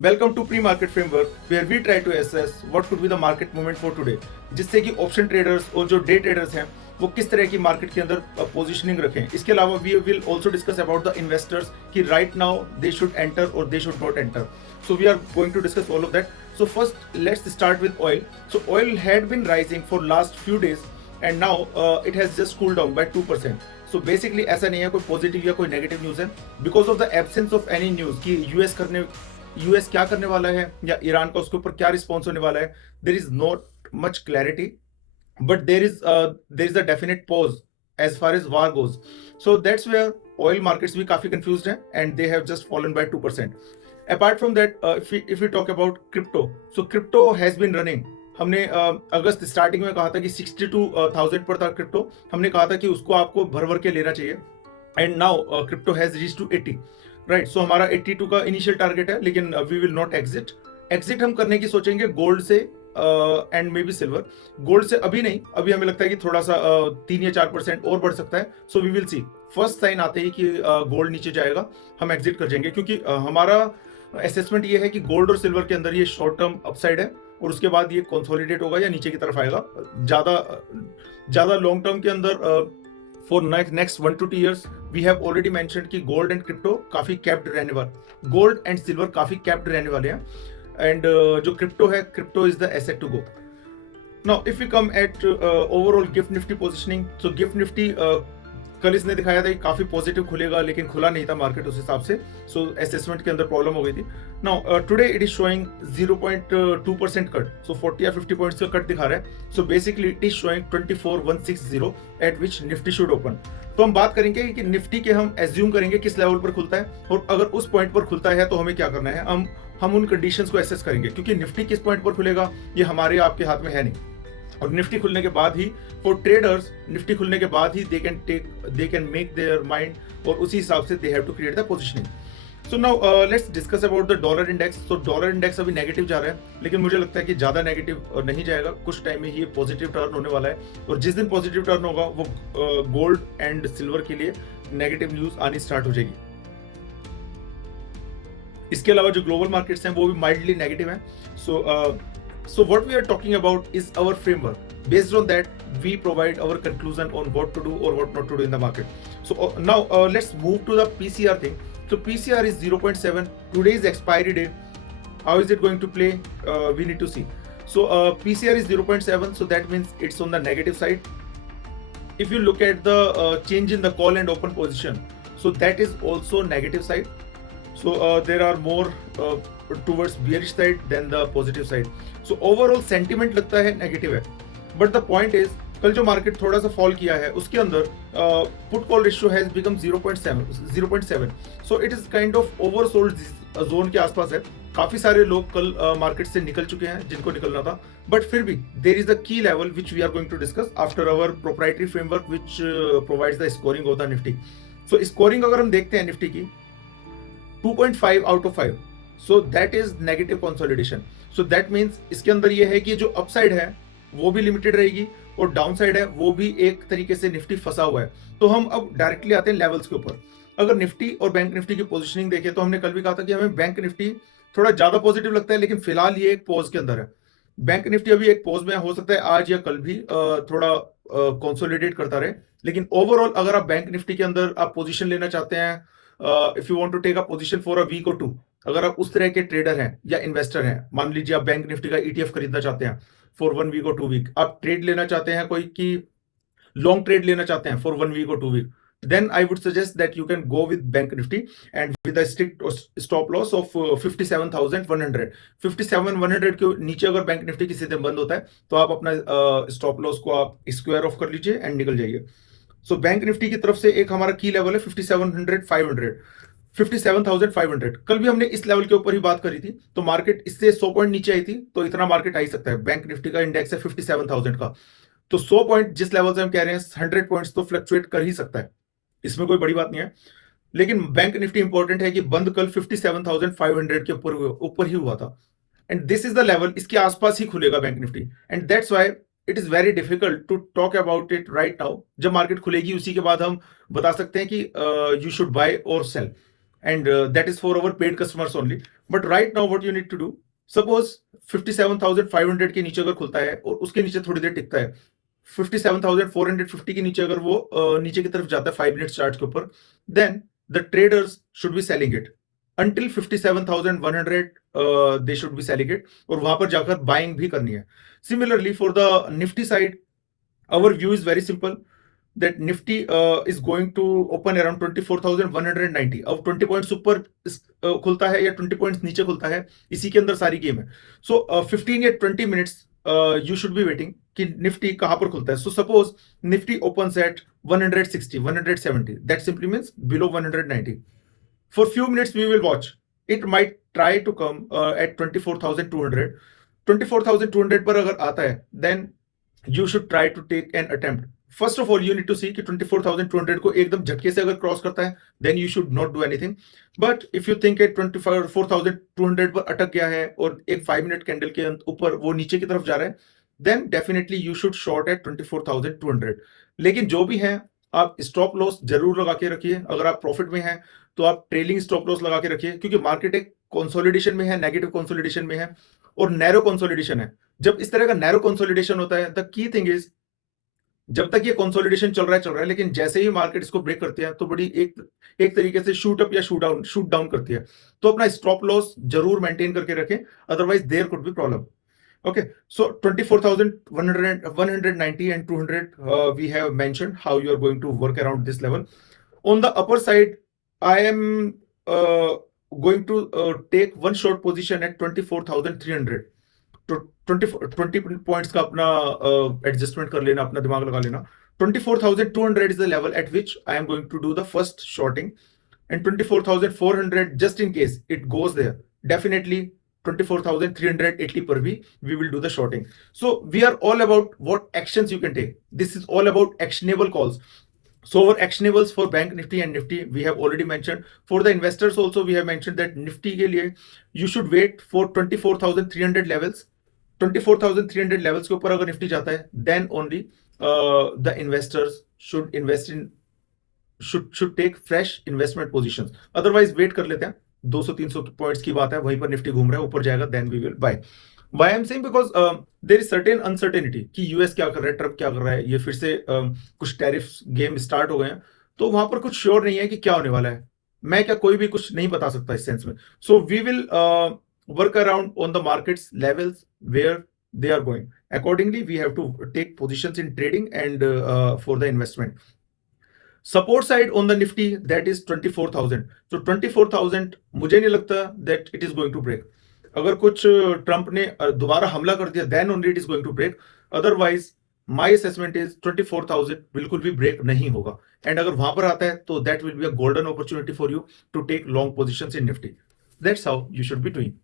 Welcome to pre market framework where we try to assess what could be the market movement for today, जिससे कि option traders और जो day traders हैं वो किस तरह की मार्केट के अंदर पोजीशनिंग रखें। इसके अलावा we will also discuss about the investors कि right now they should enter और they should not enter. So we are going to discuss all of that. So first let's start with oil. So oil had been rising for last few days and now it has just cooled down by 2%। So basically ऐसा नहीं है कोई positive या कोई negative news है, because of the absence of any news कि US क्या करने वाला है या ईरान का उसके ऊपर क्या रिस्पॉन्स होने वाला है। There is not much clarity, but there is a definite pause as far as war goes. So that's where oil markets भी काफी कंफ्यूज्ड हैं and they have just fallen by 2%। Apart from that, if you talk about crypto, so crypto has been running. हमने अगस्त starting में कहा था कि 62,000 पर था क्रिप्टो। हमने कहा था कि उसको आपको भर भर के लेना चाहिए and now crypto has reach to 80, right. So हमारा 82 का इनिशियल टारगेट है, लेकिन वी विल नॉट एग्जिट हम करने की सोचेंगे गोल्ड से and may be silver. Gold से अभी नहीं, अभी हमें लगता है कि थोड़ा सा 3 या 4% और बढ़ सकता है। So we will see, first sign आते ही कि गोल्ड नीचे जाएगा हम एग्जिट कर जाएंगे, क्योंकि हमारा असेसमेंट ये है कि गोल्ड और सिल्वर के अंदर ये शॉर्ट टर्म अपसाइड है और उसके बाद ये कंसोलिडेट होगा या नीचे की तरफ आएगा। ज्यादा ज्यादा लॉन्ग टर्म के अंदर for next 1 to 2 years we have already mentioned कि गोल्ड एंड क्रिप्टो काफी कैप्ड रहने वाले, गोल्ड एंड सिल्वर काफी कैप्ड रहने वाले हैं एंड जो क्रिप्टो है, crypto is the asset to go. Now if you come at overall gift nifty positioning, so gift nifty कल इसने दिखाया था कि काफी पॉजिटिव खुलेगा, लेकिन खुला नहीं था मार्केट उस हिसाब से। सो असेसमेंट के अंदर प्रॉब्लम हो गई थी। Now today it is showing 0.2% cut, so 40 या 50 पॉइंट्स का कट दिखा रहा है। So basically it is showing 24,160 at which Nifty should open. तो हम बात करेंगे कि निफ्टी के हम एज्यूम करेंगे किस लेवल पर खुलता है, और अगर उस पॉइंट पर खुलता है तो हमें क्या करना है, हम उन कंडीशंस को एसेस करेंगे, क्योंकि निफ्टी किस पॉइंट पर खुलेगा ये हमारे आपके हाथ में है नहीं। और निफ्टी खुलने के बाद ही फॉर ट्रेडर्स, निफ्टी खुलने के बाद ही they can make their mind, और उसी हिसाब से they have to create the positioning. So now let's discuss about the dollar index. तो डॉलर इंडेक्स अभी नेगेटिव जा रहा है, लेकिन मुझे लगता है कि ज्यादा नेगेटिव नहीं जाएगा, कुछ टाइम में ही पॉजिटिव टर्न होने वाला है। और जिस दिन पॉजिटिव टर्न होगा वो गोल्ड एंड सिल्वर के लिए नेगेटिव न्यूज आनी स्टार्ट हो जाएगी। इसके अलावा जो ग्लोबल मार्केट्स हैं वो भी माइल्डली नेगेटिव हैं। So what we are talking about is our framework. Based on that, we provide our conclusion on what to do or what not to do in the market. So now let's move to the PCR thing. So PCR is 0.7. Today's expiry day. How is it going to play? We need to see. So PCR is 0.7. So that means it's on the negative side. If you look at the change in the call and open position, so that is also negative side. So there are more towards bearish side than the positive side. So overall sentiment लगता है negative है, but the point is कल जो market थोड़ा सा fall किया है उसके अंदर put call ratio has become 0.7। So it is kind of oversold zone के आसपास है। काफी सारे लोग कल मार्केट से निकल चुके हैं जिनको निकलना था, बट फिर भी there is the key level which we are going to discuss after our proprietary framework which provides the scoring of the nifty. So scoring अगर हम देखते हैं निफ्टी की 2.5 out of 5, so that is negative consolidation. So that means इसके अंदर ये है कि जो अपसाइड है वो भी लिमिटेड रहेगी और डाउन साइड है वो भी एक तरीके से निफ्टी फंसा हुआ है। तो हम अब डायरेक्टली आते हैं लेवल्स के ऊपर। अगर निफ्टी और बैंक निफ्टी की पोजीशनिंग देखें तो हमने कल भी कहा था कि हमें बैंक निफ्टी थोड़ा ज्यादा पॉजिटिव लगता है, लेकिन फिलहाल ये एक पॉज के अंदर है। बैंक निफ्टी अभी एक पॉज में हो सकता है आज या कल भी थोड़ा कंसोलिडेट करता रहे, लेकिन ओवरऑल अगर आप बैंक निफ्टी के अंदर आप पोजीशन लेना चाहते हैं, if you want to take a position for a week और टू, अगर आप उस तरह के ट्रेडर हैं या इन्वेस्टर हैं, मान लीजिए आप बैंक निफ्टी का ईटीएफ खरीदना चाहते हैं फॉर 1 वीक और 2 वीक, आप ट्रेड लेना चाहते हैं कोई की लॉन्ग ट्रेड लेना चाहते हैं फॉर 1 वीक और 2 week, then I would suggest that you can go with Bank Nifty and with a strict stop loss of 57,100। 57,100 के नीचे अगर बैंक निफ्टी किसी दिन बंद होता है तो आप अपना स्टॉप लॉस को आप स्क्वायर ऑफ कर लीजिए एंड निकल जाइए। सो बैंक निफ्टी की तरफ से एक हमारा की लेवल है 57,500। कल भी हमने इस लेवल के ऊपर ही बात करी थी, तो मार्केट इससे 100 पॉइंट नीचे आई थी, तो इतना मार्केट आ ही सकता है। बैंक निफ्टी का इंडेक्स है 57,000 का, तो 100 पॉइंट जिस लेवल से हम कह रहे हैं 100 पॉइंट्स तो फ्लक्चुएट कर ही सकता है, इसमें कोई बड़ी बात नहीं है। लेकिन बैंक निफ्टी इंपॉर्टेंट है कि बंद कल 57,500 के ऊपर ही हुआ था and this is the level, इसके आसपास ही खुलेगा bank nifty and that's why it is very difficult to talk about it right now. जब मार्केट खुलेगी उसी के बाद हम बता सकते हैं कि यू शुड बाय और sell and that is for our paid customers only. But right now what you need to do, suppose 57,500 के नीचे अगर खुलता है और उसके नीचे थोड़ी देर टिकता है, 57,450 के नीचे अगर वो नीचे की तरफ जाता है 5 मिनट चार्ट के ऊपर, then the traders should be selling it until 57,100 they should be selling it, और वहां पर जाकर बाइंग भी करनी है. Similarly for the Nifty side, our view is very simple that Nifty is going to open around 24,190. अब 20 points ऊपर खुलता है या 20 पॉइंट्स नीचे खुलता है, इसी के अंदर सारी गेम है. सो 15 या 20 minutes you should be waiting कि निफ्टी कहां पर खुलता है. So suppose Nifty opens at 160, 170, that simply means below 190. For few minutes we will watch. It might try to come at 24,200. 24,200 पर अगर आता है, then you should try to take an attempt. First of all, you need to see कि 24,200 को एकदम झटके से अगर क्रॉस करता है, then you should not do anything. But if you think कि 24,200 पर अटक गया है और एक 5 मिनट कैंडल के ऊपर वो नीचे की तरफ जा रहा है, then definitely you should short at 24,200. लेकिन जो भी है, आप स्टॉप लॉस जरूर लगा के रखिए. अगर आप प्रॉफिट में हैं तो आप ट्रेलिंग स्टॉप लॉस लगा के रखिए, क्योंकि मार्केट एक कंसोलिडेशन में है, नेगेटिव कंसोलिडेशन में है और नैरो कंसोलिडेशन है. जब इस तरह का नैरो कंसोलिडेशन होता है, द की थिंग इज, जब तक ये कंसोलिडेशन चल रहा है, लेकिन जैसे ही मार्केट इसको ब्रेक करती है तो बड़ी एक तरीके से शूट अप या शूट डाउन करती है. तो अपना स्टॉप लॉस जरूर मेंटेन करके रखें, otherwise there could be problem. Okay, so 24,190 and 200 we have mentioned how you are going to work around this level. On the upper side, I am going to take one short position at 24,300. तो 20 points का अपना adjustment कर लेना, अपना दिमाग लगा लेना. 24,200 is the level at which I am going to do the first shorting, and 24,400 just in case it goes there, definitely 24,380 per we will do the shorting. So we are all about what actions you can take. This is all about actionable calls. So our actionables for Bank Nifty and Nifty we have already mentioned. For the investors also we have mentioned that Nifty के लिए you should wait for 24,300 levels. 24,300 levels के ऊपर अगर Nifty जाता है, then only the investors should invest in should take fresh investment positions. Otherwise wait कर लेते हैं, 200-300 पॉइंट्स की बात है, वहीं पर निफ्टी घूम रहा है, ऊपर जाएगा, then we will buy. Why I'm saying, because there is certain uncertainty कि यूएस क्या कर रहा है, ट्रम्प क्या कर रहा है, ये फिर से कुछ टैरिफ गेम स्टार्ट हो गए हैं, तो वहां पर कुछ श्योर नहीं है कि क्या होने वाला है. मैं क्या, कोई भी कुछ नहीं बता सकता इस सेंस में. So we will work around on the markets levels where they are going. Accordingly, we have to take positions in trading and for the investment. Support side on the Nifty, that is 24,000. So 24,000 मुझे नहीं लगता that it is going to break. अगर कुछ Trump ने दोबारा हमला कर दिया, then only it is going to break. Otherwise, my assessment is 24,000 बिल्कुल भी ब्रेक नहीं होगा. And अगर वहां पर आता है तो that will be a golden opportunity for you to take long positions in Nifty. That's how you should be doing.